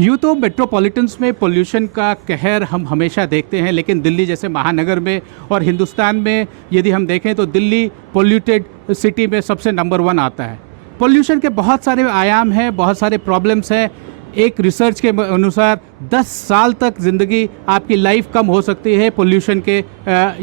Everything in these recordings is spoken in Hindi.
यूँ तो मेट्रोपॉलिटन्स में पोल्यूशन का कहर हम हमेशा देखते हैं, लेकिन दिल्ली जैसे महानगर में और हिंदुस्तान में यदि हम देखें तो दिल्ली पोल्यूटेड सिटी में सबसे नंबर 1 आता है। पोल्यूशन के बहुत सारे आयाम हैं, बहुत सारे प्रॉब्लम्स हैं। एक रिसर्च के अनुसार 10 साल तक ज़िंदगी आपकी लाइफ कम हो सकती है पोल्यूशन के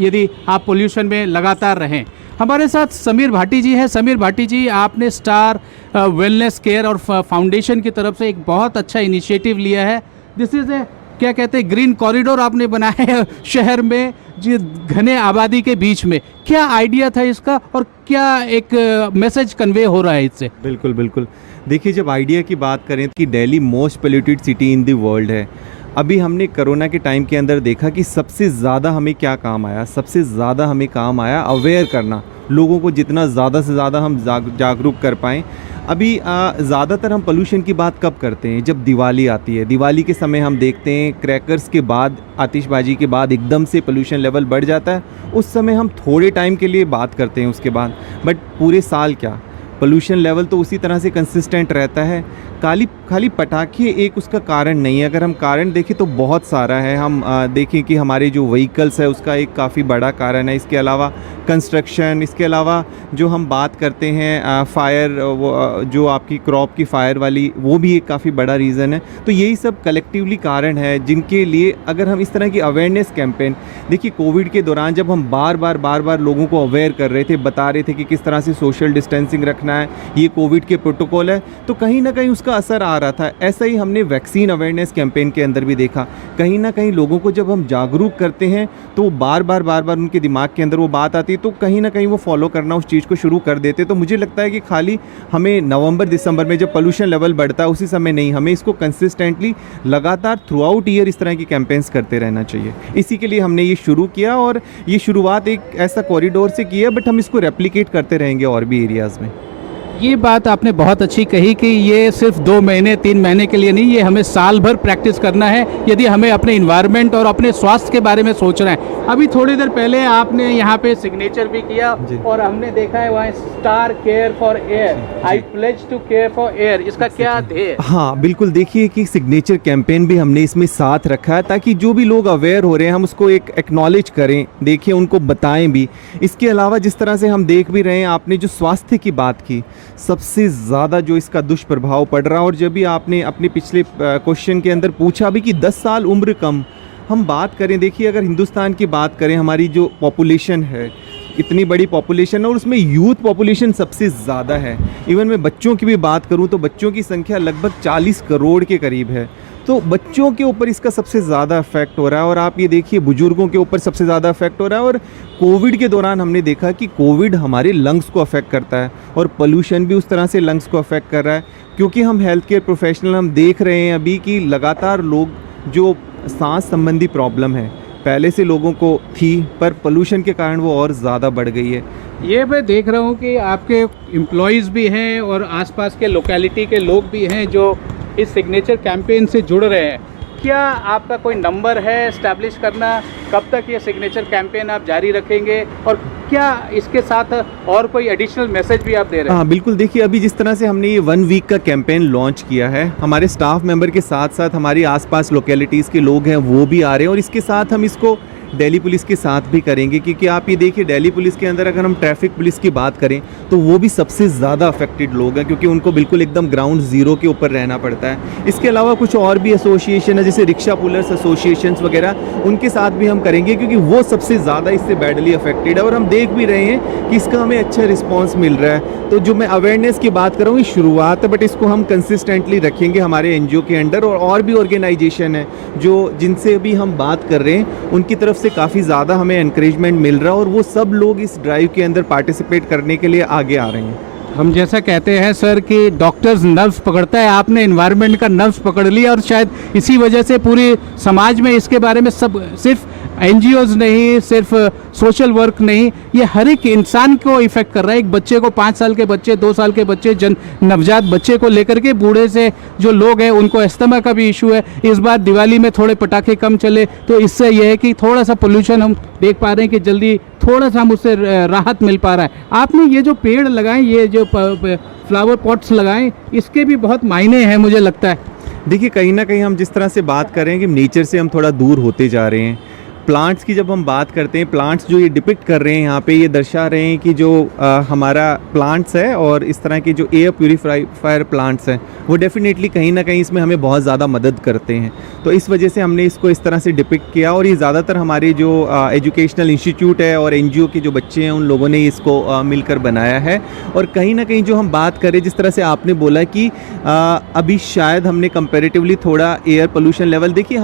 यदि आप पोल्यूशन में लगातार रहें। हमारे साथ समीर भाटी जी हैं। समीर भाटी जी, आपने स्टार वेलनेस केयर और फाउंडेशन की तरफ से एक बहुत अच्छा इनिशिएटिव लिया है। दिस इज़ ए क्या कहते हैं ग्रीन कॉरिडोर आपने बनाया है शहर में जी, घने आबादी के बीच में। क्या आइडिया था इसका और क्या एक मैसेज कन्वे हो रहा है इससे? बिल्कुल बिल्कुल। देखिए, जब आइडिया की बात करें कि Delhi most polluted city in the world है। अभी हमने कोरोना के टाइम के अंदर देखा कि सबसे ज़्यादा हमें क्या काम आया, सबसे ज़्यादा हमें काम आया अवेयर करना, लोगों को जितना ज़्यादा से ज़्यादा हम जागरूक कर पाएँ। अभी ज़्यादातर हम पोल्यूशन की बात कब करते हैं? जब दिवाली आती है। दिवाली के समय हम देखते हैं क्रैकर्स के बाद, आतिशबाजी के बाद एकदम से पोल्यूशन लेवल बढ़ जाता है। उस समय हम थोड़े टाइम के लिए बात करते हैं उसके बाद, बट पूरे साल क्या पोल्यूशन लेवल तो उसी तरह से कंसिस्टेंट रहता है। खाली पटाखे एक उसका कारण नहीं है। अगर हम कारण देखें तो बहुत सारा है। हम देखें कि हमारे जो व्हीकल्स है उसका एक काफ़ी बड़ा कारण है। इसके अलावा कंस्ट्रक्शन, इसके अलावा जो हम बात करते हैं फायर, जो आपकी क्रॉप की फायर वाली, वो भी एक काफ़ी बड़ा रीज़न है। तो यही सब कलेक्टिवली कारण है जिनके लिए अगर हम इस तरह की अवेयरनेस कैंपेन, देखिए कोविड के दौरान जब हम बार बार लोगों को अवेयर कर रहे थे, बता रहे थे कि किस तरह से सोशल डिस्टेंसिंग रखना है, ये कोविड के प्रोटोकॉल है, तो कहीं ना कहीं उसका असर आ रहा था। ऐसा ही हमने वैक्सीन अवेयरनेस कैंपेन के अंदर भी देखा। कहीं ना कहीं लोगों को जब हम जागरूक करते हैं तो बार बार उनके दिमाग के अंदर वो बात आती है, तो कहीं ना कहीं वो फॉलो करना उस चीज़ को शुरू कर देते। तो मुझे लगता है कि खाली हमें नवंबर दिसंबर में जब पोल्यूशन लेवल बढ़ता है उसी समय नहीं, हमें इसको कंसिस्टेंटली लगातार थ्रू आउट ईयर इस तरह की कैंपेन्स करते रहना चाहिए। इसी के लिए हमने ये शुरू किया और ये शुरुआत एक ऐसा कॉरिडोर से की है, बट हम इसको रेप्लिकेट करते रहेंगे और भी एरियाज़ में। ये बात आपने बहुत अच्छी कही कि ये सिर्फ 2 महीने 3 महीने के लिए नहीं, ये हमें साल भर प्रैक्टिस करना है यदि हमें अपने इन्वायरमेंट और अपने स्वास्थ्य के बारे में सोचना है। अभी थोड़ी देर पहले आपने यहाँ पे सिग्नेचर भी किया और हमने देखा है वहाँ star care for air, I pledge to care for air. इसका क्या ध्येय? हाँ बिल्कुल, देखिए कि सिग्नेचर कैंपेन भी हमने इसमें साथ रखा है ताकि जो भी लोग अवेयर हो रहे हैं हम उसको एक एक्नॉलेज करें, देखिए उनको बताएं भी। इसके अलावा जिस तरह से हम देख भी रहे हैं, आपने जो स्वास्थ्य की बात की, सबसे ज़्यादा जो इसका दुष्प्रभाव पड़ रहा है। और जब भी आपने अपने पिछले क्वेश्चन के अंदर पूछा भी कि 10 साल उम्र कम, हम बात करें, देखिए अगर हिंदुस्तान की बात करें, हमारी जो पॉपुलेशन है, इतनी बड़ी पॉपुलेशन है और उसमें यूथ पॉपुलेशन सबसे ज़्यादा है। इवन मैं बच्चों की भी बात करूं तो बच्चों की संख्या लगभग 40 करोड़ के करीब है। तो बच्चों के ऊपर इसका सबसे ज़्यादा इफेक्ट हो रहा है और आप ये देखिए बुजुर्गों के ऊपर सबसे ज़्यादा इफेक्ट हो रहा है। और कोविड के दौरान हमने देखा कि कोविड हमारे लंग्स को अफेक्ट करता है और पोल्यूशन भी उस तरह से लंग्स को अफेक्ट कर रहा है, क्योंकि हम हेल्थ केयर प्रोफेशनल हम देख रहे हैं अभी कि लगातार लोग जो सांस संबंधी प्रॉब्लम है पहले से लोगों को थी, पर पोल्यूशन के कारण वो और ज़्यादा बढ़ गई है। ये मैं देख रहा हूँ कि आपके एम्प्लॉयज़ भी हैं और आसपास के लोकेलिटी के लोग भी हैं जो इस सिग्नेचर कैंपेन से जुड़ रहे हैं। क्या आपका कोई नंबर है एस्टैब्लिश करना? कब तक ये सिग्नेचर कैंपेन आप जारी रखेंगे और क्या इसके साथ और कोई एडिशनल मैसेज भी आप दे रहे हैं? हाँ बिल्कुल, देखिए अभी जिस तरह से हमने ये 1 वीक का कैंपेन लॉन्च किया है, हमारे स्टाफ मेंबर के साथ साथ हमारी आसपास लोकेलिटीज़ के लोग हैं वो भी आ रहे हैं और इसके साथ हम इसको दिल्ली पुलिस के साथ भी करेंगे। क्योंकि आप ये देखिए दिल्ली पुलिस के अंदर अगर हम ट्रैफिक पुलिस की बात करें तो वो भी सबसे ज़्यादा अफेक्टेड लोग हैं, क्योंकि उनको बिल्कुल एकदम ग्राउंड ज़ीरो के ऊपर रहना पड़ता है। इसके अलावा कुछ और भी एसोसिएशन है जैसे रिक्शा पुलर्स एसोसिएशंस वगैरह, उनके साथ भी हम करेंगे क्योंकि वो सबसे ज़्यादा इससे बैडली अफेक्टेड है और हम देख भी रहे हैं कि इसका हमें अच्छा रिस्पॉन्स मिल रहा है। तो जो मैं अवेयरनेस की बात कर रहा हूँ ये शुरुआत है, बट इसको हम कंसिस्टेंटली रखेंगे हमारे NGO के अंडर। और भी ऑर्गेनाइजेशन है जो जिनसे भी हम बात कर रहे हैं उनकी तरफ से काफ़ी ज़्यादा हमें एनकरेजमेंट मिल रहा है और वो सब लोग इस ड्राइव के अंदर पार्टिसिपेट करने के लिए आगे आ रहे हैं। हम जैसा कहते हैं सर कि डॉक्टर्स नर्व्स पकड़ता है, आपने एनवायरनमेंट का नर्व्स पकड़ लिया और शायद इसी वजह से पूरे समाज में इसके बारे में सब, सिर्फ NGOs नहीं, सिर्फ सोशल वर्क नहीं, ये हर एक इंसान को इफेक्ट कर रहा है। एक बच्चे को, 5 साल के बच्चे, 2 साल के बच्चे, नवजात बच्चे को लेकर के बूढ़े से जो लोग हैं उनको अस्थमा का भी इशू है। इस बार दिवाली में थोड़े पटाखे कम चले तो इससे यह है कि थोड़ा सा पोल्यूशन हम देख पा रहे हैं कि जल्दी थोड़ा सा हम उससे राहत मिल पा रहा है। आपने ये जो पेड़ लगाए, ये जो फ्लावर पॉट्स लगाएं, इसके भी बहुत मायने हैं मुझे लगता है। देखिए कहीं ना कहीं हम जिस तरह से बात कर रहे हैं कि नेचर से हम थोड़ा दूर होते जा रहे हैं। प्लांट्स की जब हम बात करते हैं, प्लांट्स जो ये डिपिक्ट कर रहे हैं यहाँ पे, ये दर्शा रहे हैं कि जो हमारा प्लांट्स है और इस तरह के जो एयर प्यूरीफायर प्लांट्स हैं वो डेफिनेटली कहीं ना कहीं इसमें हमें बहुत ज़्यादा मदद करते हैं। तो इस वजह से हमने इसको इस तरह से डिपिक्ट किया और ये ज़्यादातर हमारे जो एजुकेशनल इंस्टीट्यूट है और एनजीओ के जो बच्चे हैं उन लोगों ने इसको मिलकर बनाया है। और कहीं ना कहीं जो हम बात करें, जिस तरह से आपने बोला कि अभी शायद हमने कंपैरेटिवली थोड़ा एयर पोल्यूशन लेवल, देखिए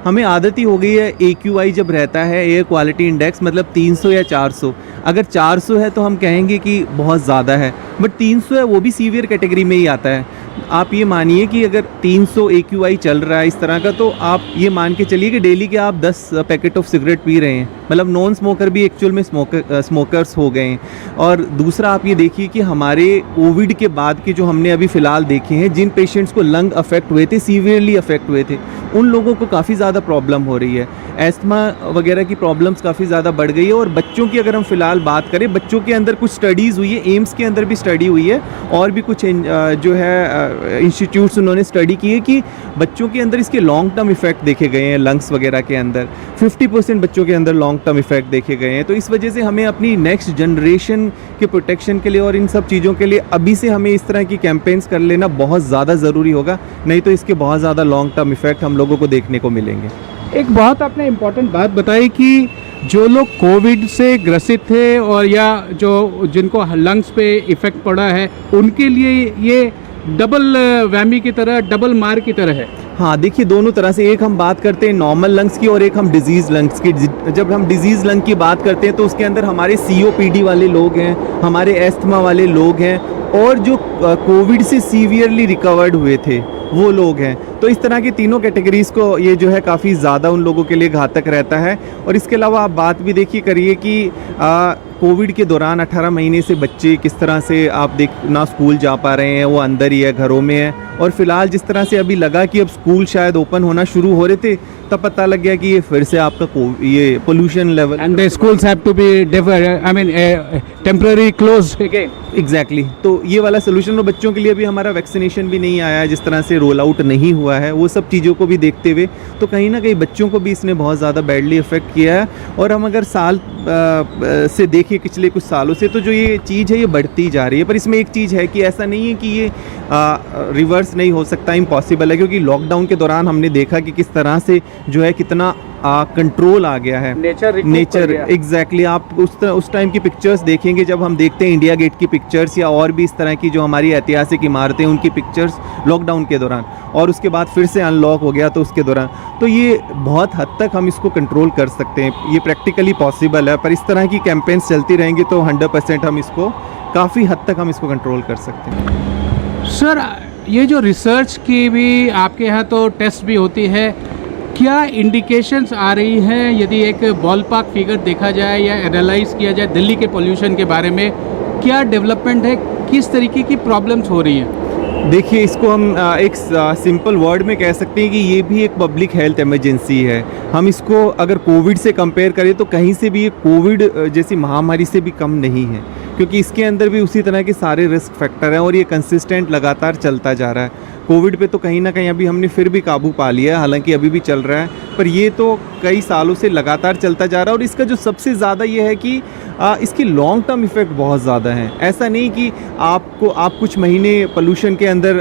हमें आदत ही हो गई है AQI जब रहता है एयर क्वालिटी इंडेक्स, मतलब 300 या 400। अगर 400 है तो हम कहेंगे कि बहुत ज़्यादा है, बट 300 है वो भी सीवियर कैटेगरी में ही आता है। आप ये मानिए कि अगर 300 AQI चल रहा है इस तरह का, तो आप ये मान के चलिए कि डेली के आप 10 पैकेट ऑफ सिगरेट पी रहे हैं, मतलब नॉन स्मोकर भी एक्चुअल में स्मोकर्स हो गए हैं। और दूसरा आप ये देखिए कि हमारे कोविड के बाद के जो हमने अभी फ़िलहाल देखे हैं, जिन पेशेंट्स को लंग अफेक्ट हुए थे, सीवियरली अफेक्ट हुए थे, उन लोगों को काफ़ी ज़्यादा प्रॉब्लम हो रही है। एस्थमा वगैरह की प्रॉब्लम्स काफ़ी ज़्यादा बढ़ गई है। और बच्चों की अगर हम फ़िलहाल बात करें, बच्चों के अंदर कुछ स्टडीज़ हुई है, एम्स के अंदर भी स्टडी हुई है और भी कुछ जो है इंस्टीट्यूट्स उन्होंने स्टडी की है कि बच्चों के अंदर इसके लॉन्ग टर्म इफेक्ट देखे गए हैं। लंग्स वगैरह के अंदर 50% बच्चों के अंदर लॉन्ग टर्म इफेक्ट देखे गए हैं। तो इस वजह से हमें अपनी नेक्स्ट जनरेशन के प्रोटेक्शन के लिए और इन सब चीज़ों के लिए अभी से हमें इस तरह की कैंपेन्स कर लेना बहुत ज़्यादा ज़रूरी होगा, नहीं तो इसके बहुत ज़्यादा लॉन्ग टर्म इफेक्ट हम लोगों को देखने को मिलेंगे। एक बहुत आपने इम्पोर्टेंट बात बताई कि जो लोग कोविड से ग्रसित थे और या जो जिनको लंग्स पे इफ़ेक्ट पड़ा है, उनके लिए ये डबल वैमी की तरह, डबल मार की तरह है। हाँ, देखिए दोनों तरह से, एक हम बात करते हैं नॉर्मल लंग्स की और एक हम डिजीज़ लंग्स की। जब हम डिजीज़ लंग की बात करते हैं तो उसके अंदर हमारे COPD वाले लोग हैं, हमारे एस्थमा वाले लोग हैं और जो कोविड से सीवियरली रिकवर्ड हुए थे वो लोग हैं। तो इस तरह की तीनों कैटेगरीज़ को ये जो है काफ़ी ज़्यादा उन लोगों के लिए घातक रहता है। और इसके अलावा आप बात भी देखिए करिए कि कोविड के दौरान 18 महीने से बच्चे किस तरह से आप ना स्कूल जा पा रहे हैं, वो अंदर ही है, घरों में है। और फिलहाल जिस तरह से अभी लगा कि अब स्कूल शायद ओपन होना शुरू हो रहे थे, तब पता लग गया कि ये फिर से आपका ये pollution level, and the schools have to be temporary closed again. Exactly. तो ये वाला सोल्यूशन, और बच्चों के लिए भी हमारा वैक्सीनेशन भी नहीं आया है, जिस तरह से रोल आउट नहीं हुआ है, वो सब चीज़ों को भी देखते हुए तो कहीं ना कहीं बच्चों को भी इसने बहुत ज़्यादा बैडली अफेक्ट किया है। और हम अगर साल से देखिए पिछले कुछ सालों से, तो जो ये चीज़ है ये बढ़ती जा रही है। पर इसमें एक चीज़ है कि ऐसा नहीं है कि ये रिवर्स नहीं हो सकता, इम्पॉसिबल है, क्योंकि लॉकडाउन के दौरान हमने देखा कि किस तरह से जो है कितना कंट्रोल आ गया है, नेचर एग्जैक्टली। आप उस टाइम की पिक्चर्स देखेंगे, जब हम देखते हैं इंडिया गेट की पिक्चर्स या और भी इस तरह की जो हमारी ऐतिहासिक इमारतें, उनकी पिक्चर्स लॉकडाउन के दौरान, और उसके बाद फिर से अनलॉक हो गया तो उसके दौरान, तो ये बहुत हद तक हम इसको कंट्रोल कर सकते हैं, ये प्रैक्टिकली पॉसिबल है। पर इस तरह की कैंपेन्स चलती रहेंगी तो 100% हम इसको काफ़ी हद तक हम इसको कंट्रोल कर सकते हैं। सर, ये जो रिसर्च की भी आपके यहाँ तो टेस्ट भी होती है, क्या इंडिकेशंस आ रही हैं, यदि एक बॉल पार्क फिगर देखा जाए या एनालाइज किया जाए दिल्ली के पोल्यूशन के बारे में, क्या डेवलपमेंट है, किस तरीके की प्रॉब्लम्स हो रही हैं? देखिए, इसको हम एक सिंपल वर्ड में कह सकते हैं कि ये भी एक पब्लिक हेल्थ इमरजेंसी है। हम इसको अगर कोविड से कंपेयर करें तो कहीं से भी ये कोविड जैसी महामारी से भी कम नहीं है, क्योंकि इसके अंदर भी उसी तरह के सारे रिस्क फैक्टर हैं और ये कंसिस्टेंट लगातार चलता जा रहा है। कोविड पे तो कहीं ना कहीं अभी हमने फिर भी काबू पा लिया है, हालांकि अभी भी चल रहा है, पर ये तो कई सालों से लगातार चलता जा रहा है। और इसका जो सबसे ज़्यादा ये है कि इसकी लॉन्ग टर्म इफ़ेक्ट बहुत ज़्यादा है। ऐसा नहीं कि आप कुछ महीने पोल्यूशन के अंदर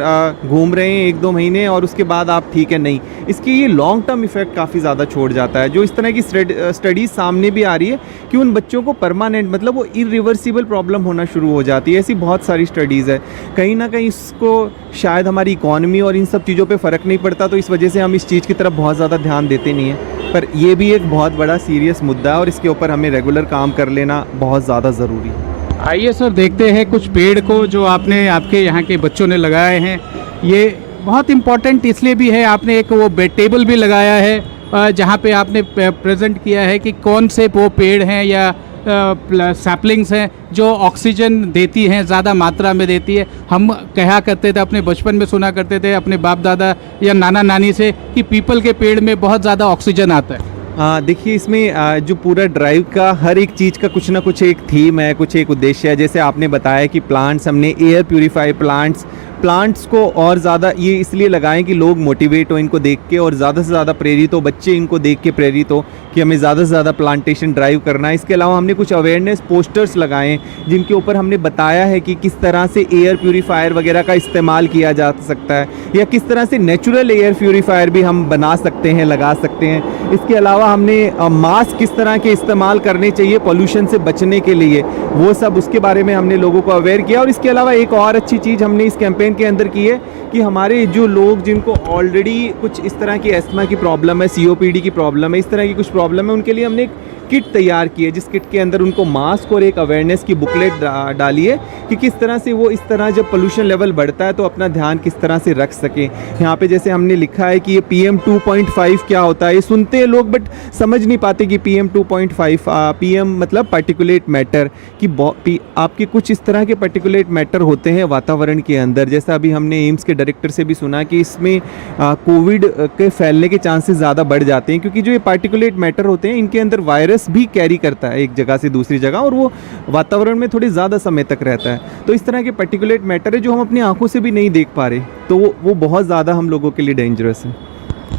घूम रहे हैं 1-2 महीने और उसके बाद आप ठीक है, नहीं, इसकी ये लॉन्ग टर्म इफ़ेक्ट काफ़ी ज़्यादा छोड़ जाता है। जो इस तरह की स्टडीज़ सामने भी आ रही है कि उन बच्चों को परमानेंट, मतलब वो इरिवर्सिबल प्रॉब्लम होना शुरू हो जाती है। ऐसी बहुत सारी स्टडीज़ है। कहीं ना कहीं इसको शायद हमारी इकॉनमी और इन सब चीज़ों पे फ़र्क नहीं पड़ता, तो इस वजह से हम इस चीज़ की तरफ बहुत ज़्यादा ध्यान देते नहीं हैं। पर ये भी एक बहुत बड़ा सीरियस मुद्दा है और इसके ऊपर हमें रेगुलर काम कर लेना बहुत ज़्यादा ज़रूरी है। आइए सर, देखते हैं कुछ पेड़ को जो आपने आपके यहाँ के बच्चों ने लगाए हैं। ये बहुत इम्पोर्टेंट इसलिए भी है, आपने एक वो टेबल भी लगाया है जहाँ पे आपने प्रेजेंट किया है कि कौन से वो पेड़ हैं या सैपलिंग्स हैं जो ऑक्सीजन देती हैं, ज़्यादा मात्रा में देती है। हम कहा करते थे, अपने बचपन में सुना करते थे अपने बाप दादा या नाना नानी से कि पीपल के पेड़ में बहुत ज़्यादा ऑक्सीजन आता है। देखिए, इसमें जो पूरा ड्राइव का हर एक चीज़ का कुछ ना कुछ एक थीम है, कुछ एक उद्देश्य है। जैसे आपने बताया कि प्लांट्स, हमने एयर प्यूरीफाई प्लांट्स प्लांट्स को और ज़्यादा ये इसलिए लगाएं कि लोग मोटिवेट हो इनको देख के और ज़्यादा से ज़्यादा प्रेरित हो, बच्चे इनको देख के प्रेरित हो कि हमें ज़्यादा से ज़्यादा प्लांटेशन ड्राइव करना है। इसके अलावा हमने कुछ अवेयरनेस पोस्टर्स लगाए जिनके ऊपर हमने बताया है कि किस तरह से एयर प्यूरीफायर वगैरह का इस्तेमाल किया जा सकता है या किस तरह से नेचुरल एयर प्यूरीफायर भी हम बना सकते हैं, लगा सकते हैं। इसके अलावा हमने मास्क किस तरह के इस्तेमाल करने चाहिए पॉल्यूशन से बचने के लिए, वो सब उसके बारे में हमने लोगों को अवेयर किया। और इसके अलावा एक और अच्छी चीज़ हमने इस कैंपेन के अंदर की है कि हमारे जो लोग जिनको ऑलरेडी कुछ इस तरह की एस्थमा की प्रॉब्लम है, COPD की प्रॉब्लम है, इस तरह की कुछ प्रॉब्लम है, उनके लिए हमने एक किट तैयार की है जिस किट के अंदर उनको मास्क और एक अवेयरनेस की बुकलेट डाली है कि किस तरह से वो इस तरह जब पोल्यूशन लेवल बढ़ता है तो अपना ध्यान किस तरह से रख सकें। यहाँ पे जैसे हमने लिखा है कि ये PM 2.5 क्या होता है, ये सुनते हैं लोग बट समझ नहीं पाते कि PM 2.5 PM मतलब पार्टिकुलेट मैटर कि आपके कुछ इस तरह के पार्टिकुलेट मैटर होते हैं वातावरण के अंदर। जैसा अभी हमने एम्स के डायरेक्टर से भी सुना कि इसमें कोविड के फैलने के चांसेस ज़्यादा बढ़ जाते हैं क्योंकि जो ये पार्टिकुलेट मैटर होते हैं इनके अंदर वायरस भी कैरी करता है एक जगह से दूसरी जगह और वो वातावरण में थोड़ी ज़्यादा समय तक रहता है। तो इस तरह के पार्टिकुलेट मैटर है जो हम अपनी आंखों से भी नहीं देख पा रहे, तो वो बहुत ज़्यादा हम लोगों के लिए डेंजरस है।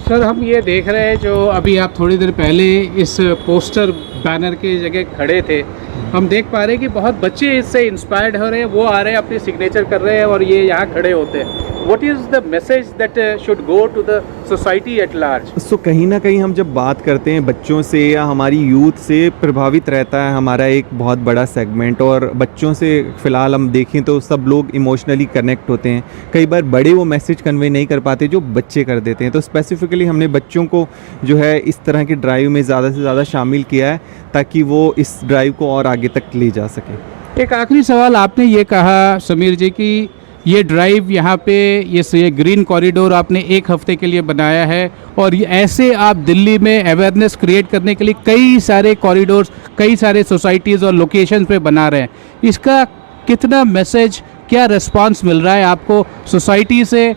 सर हम ये देख रहे हैं जो अभी आप थोड़ी देर पहले इस पोस्टर बैनर की जगह खड़े थे, हम देख पा रहे हैं कि बहुत बच्चे इससे इंस्पायर्ड हो रहे हैं, वो आ रहे हैं अपनी सिग्नेचर कर रहे हैं और ये यहाँ खड़े होते हैं। What is the message that should go to the society at large? सो कहीं ना कहीं हम जब बात करते हैं बच्चों से या हमारी यूथ से प्रभावित रहता है हमारा एक बहुत बड़ा सेगमेंट, और बच्चों से फ़िलहाल हम देखें तो सब लोग इमोशनली कनेक्ट होते हैं। कई बार बड़े वो मैसेज कन्वे नहीं कर पाते जो बच्चे कर देते हैं, तो स्पेसिफिकली हमने बच्चों को जो है इस तरह की ड्राइव में ज़्यादा से ज़्यादा शामिल किया है ताकि वो इस ड्राइव को और आगे तक ले जा सकें। एक आखिरी सवाल, आपने ये कहा समीर जी कि ये ड्राइव यहाँ पे ये ग्रीन कॉरिडोर आपने एक हफ्ते के लिए बनाया है और ये ऐसे आप दिल्ली में अवेयरनेस क्रिएट करने के लिए कई सारे कॉरिडोर्स, कई सारे सोसाइटीज़ और लोकेशन पे बना रहे हैं। इसका कितना मैसेज, क्या रिस्पांस मिल रहा है आपको सोसाइटी से,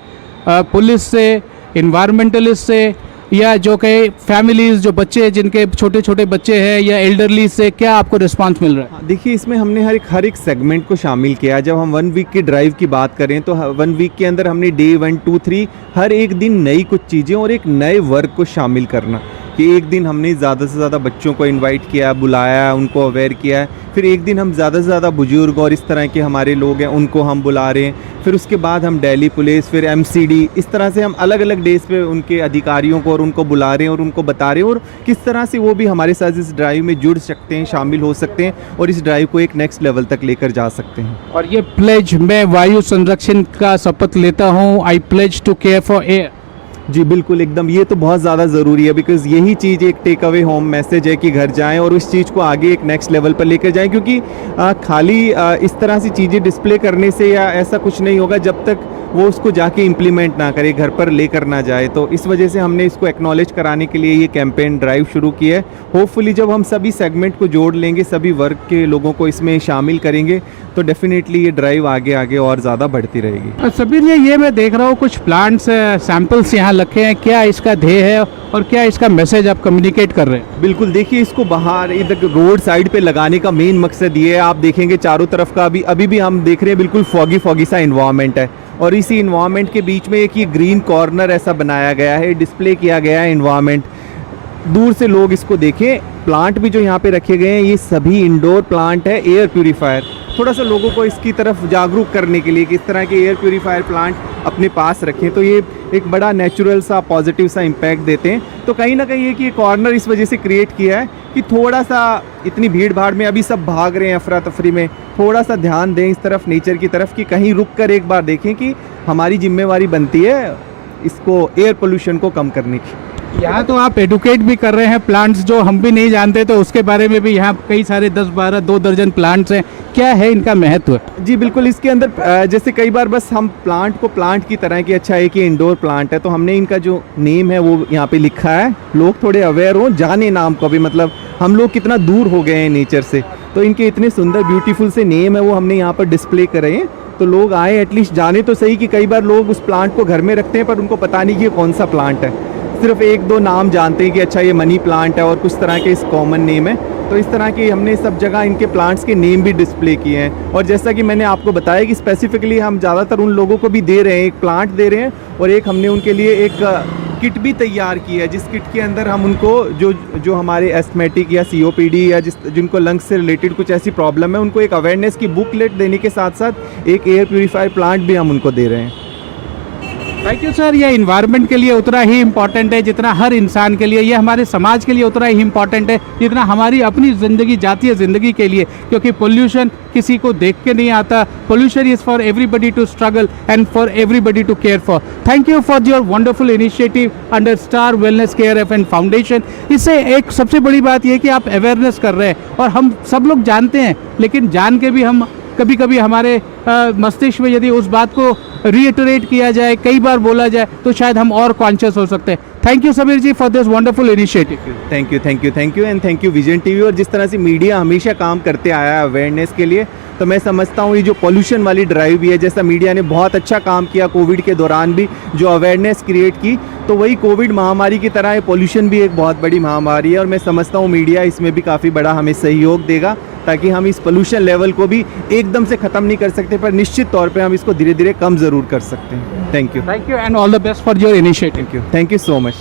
पुलिस से, इन्वायरमेंटलिस्ट से, या जो कई फैमिलीज़ जो बच्चे जिनके छोटे छोटे बच्चे हैं या एल्डरली से, क्या आपको रिस्पांस मिल रहा है? देखिए इसमें हमने हर एक सेगमेंट को शामिल किया। जब हम 1 वीक की ड्राइव की बात करें तो 1 वीक के अंदर हमने डे 1, 2, 3 हर एक दिन नई कुछ चीज़ें और एक नए वर्क को शामिल करना कि एक दिन हमने ज़्यादा से ज़्यादा बच्चों को इनवाइट किया, बुलाया, उनको अवेयर किया है। फिर एक दिन हम ज़्यादा से ज़्यादा बुजुर्ग और इस तरह के हमारे लोग हैं उनको हम बुला रहे हैं। फिर उसके बाद हम दिल्ली पुलिस, फिर MCD, इस तरह से हम अलग अलग डेज पे उनके अधिकारियों को और उनको बुला रहे हैं और उनको बता रहे हैं और किस तरह से वो भी हमारे साथ इस ड्राइव में जुड़ सकते हैं, शामिल हो सकते हैं और इस ड्राइव को एक नेक्स्ट लेवल तक लेकर जा सकते हैं। और ये प्लेज, मैं वायु संरक्षण का शपथ लेता हूँ, I pledge to care for air. जी बिल्कुल, एकदम, ये तो बहुत ज़्यादा ज़रूरी है बिकॉज़ यही चीज़ एक टेक अवे होम मैसेज है कि घर जाएं और उस चीज़ को आगे एक नेक्स्ट लेवल पर लेकर जाएं, क्योंकि खाली इस तरह से चीज़ें डिस्प्ले करने से या ऐसा कुछ नहीं होगा जब तक वो उसको जाके इम्प्लीमेंट ना करे, घर पर लेकर ना जाए। तो इस वजह से हमने इसको एक्नॉलेज कराने के लिए ये कैंपेन ड्राइव शुरू की है। होपफुली जब हम सभी सेगमेंट को जोड़ लेंगे, सभी वर्ग के लोगों को इसमें शामिल करेंगे तो डेफिनेटली ये ड्राइव आगे आगे और ज़्यादा बढ़ती रहेगी। समीर जी, ये मैं देख रहा हूँ कुछ प्लांट्स सैंपल्स यहाँ रखे हैं, क्या इसका ध्येय है और क्या इसका मैसेज आप कम्युनिकेट कर रहे हैं? बिल्कुल, देखिए इसको बाहर इधर रोड साइड पे लगाने का मेन मकसद ये है, आप देखेंगे चारों तरफ का अभी भी हम देख रहे हैं बिल्कुल फॉगी सा इन्वायरमेंट है और इसी इन्वायरमेंट के बीच में एक ये ग्रीन कॉर्नर ऐसा बनाया गया है, डिस्प्ले किया गया है इन्वायरमेंट। दूर से लोग इसको देखें। प्लांट भी जो यहाँ पे रखे गए हैं ये सभी इंडोर प्लांट है, एयर प्यूरीफायर। थोड़ा सा लोगों को इसकी तरफ जागरूक करने के लिए कि इस तरह के एयर प्यूरीफायर प्लांट अपने पास रखें तो ये एक बड़ा नेचुरल सा पॉजिटिव सा इम्पैक्ट देते हैं। तो कहीं ना कहीं ये कॉर्नर इस वजह से क्रिएट किया है कि थोड़ा सा इतनी भीड़ भाड़ में अभी सब भाग रहे हैं अफरा तफरी में, थोड़ा सा ध्यान दें इस तरफ, नेचर की तरफ, कि कहीं रुक कर एक बार देखें कि हमारी जिम्मेवारी बनती है इसको एयर पोल्यूशन को कम करने की। यहाँ तो आप एडुकेट भी कर रहे हैं प्लांट्स जो हम भी नहीं जानते, तो उसके बारे में भी यहाँ कई सारे 10-12 2 दर्जन प्लांट्स हैं, क्या है इनका महत्व? जी बिल्कुल, इसके अंदर जैसे कई बार बस हम प्लांट को प्लांट की तरह कि अच्छा है कि इंडोर प्लांट है, तो हमने इनका जो नेम है वो यहाँ पे लिखा है, लोग थोड़े अवेयर हो, जाने नाम को भी, मतलब हम लोग कितना दूर हो गए हैं नेचर से, तो इनके इतने सुंदर ब्यूटीफुल से नेम है वो हमने यहाँ पर डिस्प्ले करे हैं, तो लोग आए एटलीस्ट जाने तो सही। कि कई बार लोग उस प्लांट को घर में रखते हैं पर उनको पता नहीं कि ये कौन सा प्लांट है, सिर्फ 1-2 नाम जानते हैं कि अच्छा ये मनी प्लांट है और कुछ तरह के इस कॉमन नेम है। तो इस तरह की हमने सब जगह इनके प्लांट्स के नेम भी डिस्प्ले किए हैं। और जैसा कि मैंने आपको बताया कि स्पेसिफिकली हम ज़्यादातर उन लोगों को भी दे रहे हैं, एक प्लांट दे रहे हैं और एक हमने उनके लिए एक किट भी तैयार की है, जिस किट के अंदर हम उनको जो हमारे एस्थमेटिक या COPD या जिनको लंग्स से रिलेटेड कुछ ऐसी प्रॉब्लम है, उनको एक अवेयरनेस की बुकलेट देने के साथ साथ एक एयर प्यूरीफायर प्लांट भी हम उनको दे रहे हैं। Thank you sir. ये इन्वायरमेंट के लिए उतना ही इम्पॉर्टेंट है जितना हर इंसान के लिए, ये हमारे समाज के लिए उतना ही इम्पॉर्टेंट है जितना हमारी अपनी ज़िंदगी, जातीय ज़िंदगी के लिए, क्योंकि पोल्यूशन किसी को देख के नहीं आता। Pollution is for everybody to struggle and for everybody to care for. Thank you for your wonderful initiative under star wellness care and foundation. इससे एक सबसे बड़ी बात यह है कि आप अवेयरनेस कर रहे हैं और हम सब लोग जानते हैं, लेकिन जान के भी हम कभी कभी हमारे मस्तिष्क में यदि उस बात को रीइटरेट किया जाए, कई बार बोला जाए, तो शायद हम और कॉन्शियस हो सकते हैं। Thank you Sameer ji for this wonderful initiative. Thank you and thank you vision TV. और जिस तरह से मीडिया हमेशा काम करते आया है अवेयरनेस के लिए, तो मैं समझता हूँ ये जो पॉल्यूशन वाली ड्राइव भी है, जैसा मीडिया ने बहुत अच्छा काम किया कोविड के दौरान भी, जो अवेयरनेस क्रिएट की, तो वही कोविड महामारी की तरह पॉल्यूशन भी एक बहुत बड़ी महामारी है। और मैं समझता हूँ मीडिया इसमें भी काफ़ी बड़ा हमें सहयोग देगा, ताकि हम इस पोल्यूशन लेवल को भी एकदम से ख़त्म नहीं कर सकते, पर निश्चित तौर पे हम इसको धीरे धीरे कम ज़रूर कर सकते हैं। Thank you and all the best for your initiative. Thank you so much.